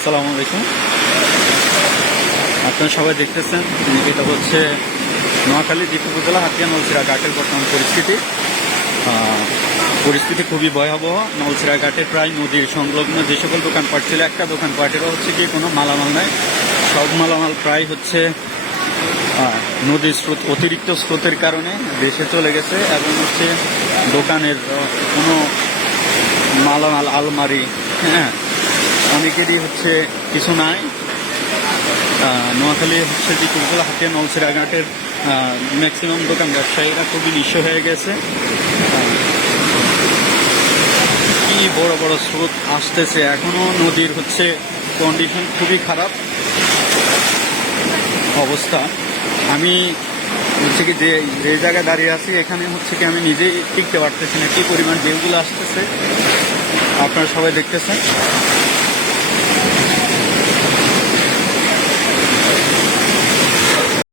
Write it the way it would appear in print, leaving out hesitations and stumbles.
আসসালামু আলাইকুম। আপনারা সবাই দেখতেছেন এটা হচ্ছে নোয়াখালী দ্বীপ উপজেলা হাতিয়া নলছিরা ঘাটের বর্তমান পরিস্থিতি খুবই ভয়াবহ। নলছিরা ঘাটে প্রায় নদীর সংলগ্ন যে সকল দোকানপাট ছিল, একটা দোকানপাটেরও হচ্ছে কি কোনো মালামাল নাই। সব মালামাল প্রায় হচ্ছে নদীর স্রোত, অতিরিক্ত স্রোতের কারণে দেশে চলে গেছে এবং হচ্ছে দোকানের কোনো মালামাল, আলমারি, হ্যাঁ, অনেকেরই হচ্ছে কিছু নাই। নোয়াখালী হচ্ছে যে কুলতলা হাতিয়া নলছিরা ঘাটের ম্যাক্সিমাম দোকান ব্যবসায়ীরা খুবই নিঃস্ব হয়ে গেছে। কি বড় বড় স্রোত আসতেছে, এখনো নদীর হচ্ছে কন্ডিশন খুবই খারাপ অবস্থা। আমি হচ্ছে কি যে জায়গায় দাঁড়িয়ে আছি এখানে হচ্ছে কি আমি নিজেই টিকতে পারতেছি না, কি পরিমাণ ঢেউগুলো আসতেছে আপনারা সবাই দেখতেছেন।